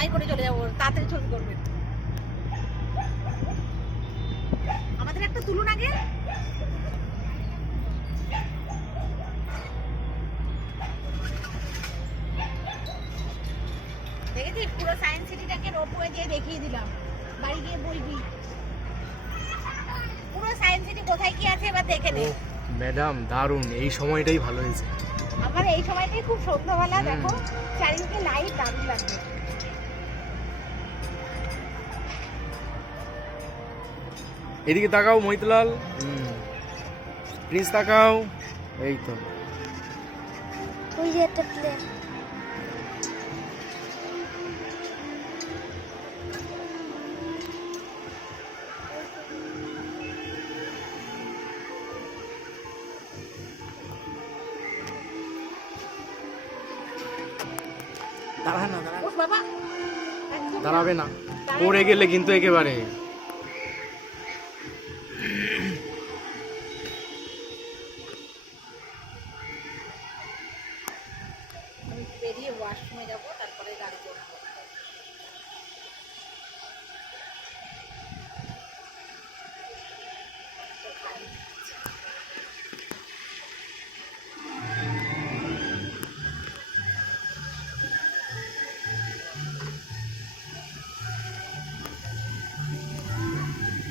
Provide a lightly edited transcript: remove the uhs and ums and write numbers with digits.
তাই করে চলে যাবো, তাড়াতাড়ি ছবি করবে। আমাদের একটা তুলুন আগে। দেখেছিস পুরো সায়েন্স সিটিটাকে রোপওয়ে দিয়ে দেখিয়ে দিলাম, বাড়ি গিয়ে বলবি পুরো সায়েন্স সিটি কোথায় কি আছে এবার দেখে নে। ম্যাডাম দারুণ, এই সময়টাই ভালো হয়েছে। আমার এই সময়টাই খুব সন্ধ্যাবেলা, দেখো চারিদিকে লাইট, দারুণ লাগবে। এদিকে তাকাও মহিতলাল, প্লিজ তাকাও। এই তো ওই যে একটা প্লেন। দাঁড়া না, দাঁড়া, ও বাবা, একদম দাঁড়াবে না, পড়ে গেলে কিন্তু একেবারে।